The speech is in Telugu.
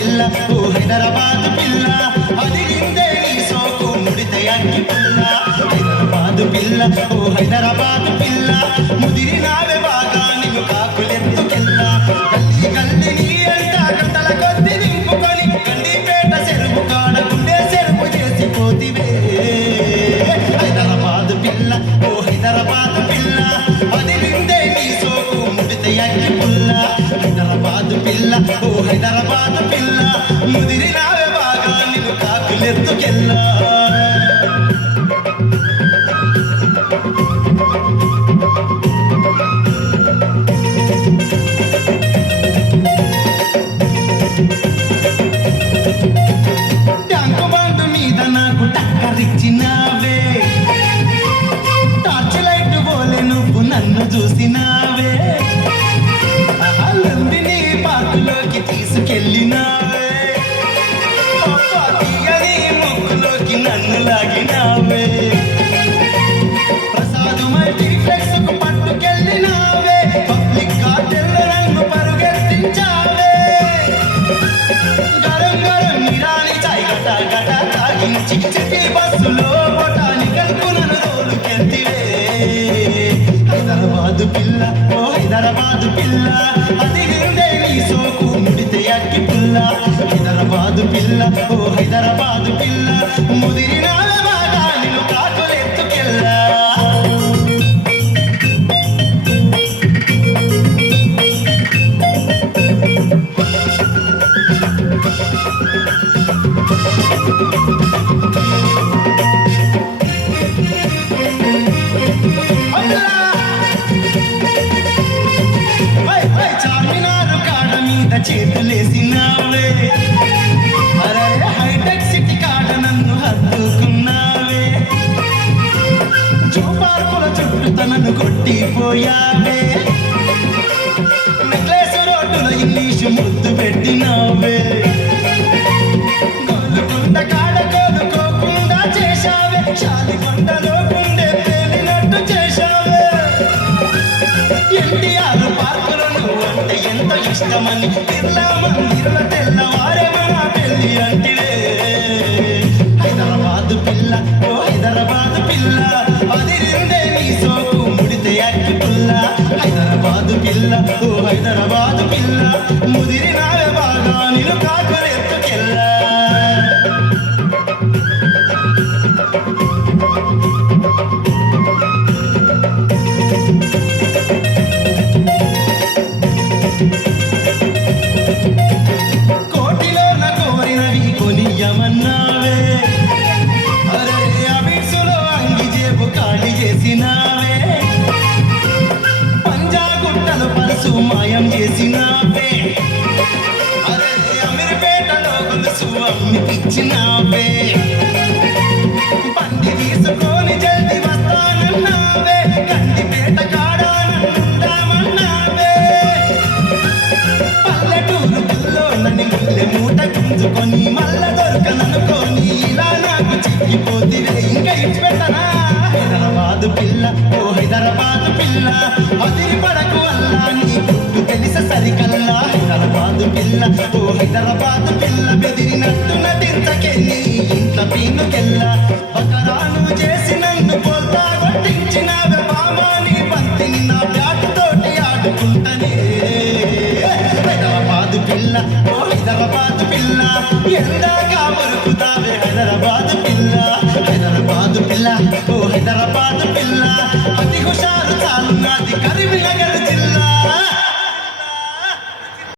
పిల్ల ఓ హైదరాబాద్ పిల్ల. అదిగిందే నీ సోకు ముడితే అగ్గి పిల్ల. హైదరాబాద్ పిల్ల ఓ హైదరాబాద్ పిల్ల. ముదిరినావే బాగా నీవు కాకులెత్తుకెళ్ళ గల్లీ గల్లీ నీ అంట గంటల కొద్ది నింపుకొని గండిపేట చెరువు కాడ గుండె చెరువు చేసి పోతివే. హైదరాబాద్ పిల్ల ఓ హైదరాబాద్ పిల్ల. అదిగిందే నీ సోకు ముడితే అగ్గి పుల్ల. హైదరాబాద్ పిల్ల ఓ హైదరాబాద్ Yeah. హైదరాబాదు పిల్ల ఓ హైదరాబాదు పిల్ల అది నిండే నీ సోకు ముడితే అక్కి పుల్ల. హైదరాబాదు పిల్ల ఓ హైదరాబాదు పిల్ల చేతులేసినావే. అరే హైటెక్ సిటీ కాడ నన్ను హత్తుకున్నావే. జూ పార్కుల చుట్టూ తనను కొట్టిపోయావే. నెక్లెస్ రోడ్డులో ఇంగ్లీషు ముద్దు పెట్టినావే. గోలుకొండ కాడ చేశావే. చాలి కొండలో కష్టమని తెల్లమా బిర్లా తెల్లవారే మన పెళ్ళి అంటివే. హైదరాబాద్ పిల్ల ఓ హైదరాబాద్ పిల్ల అది నీ సోకు ముడితే అక్కి పుల్ల. హైదరాబాద్ పిల్ల ఓ హైదరాబాద్ పిల్ల ముదిరి నావే బాగా నిలు కాకరెత్తుకెళ్ళా. గొలుసు పరుసు మాయం చేసినావే. అరే అమీర్పేటలో గొలుసు అమ్మికిచ్చినావే బండి తీసుకొని జల్ది వస్తానన్నావే. కందిపేట కాడానన్నావే పల్లెటూరు పుల్లో నన్ను ముల్లె మూట గుంజుకొని మల్ల దొరకననుకొని ఇలా నాకు చిక్కిపోతివే ఇంకా ఇచ్చిపెట్టనా? హైదరాబాదు పిల్ల ఓ హైదరాబాదు పిల్ల అదిరి పడకు అల్లా పిల్ల ఓ హైదరాబాద్ పిల్ల బెదిరినట్టు నటించకెళ్ళి ఇంట్లో పీనుకెళ్ళ బకరాను చేసి నన్ను పోతా కొట్టించిన బామాని పంతిని నా బ్యాట్ తోటి ఆడుకుంటనే. హైదరాబాద్ పిల్ల ఓ హైదరాబాద్ పిల్ల ఎందాగా మరుపుతావే హైదరాబాద్ పిల్ల. హైదరాబాద్ పిల్ల ఓ హైదరాబాద్ పిల్ల అతి హుషారు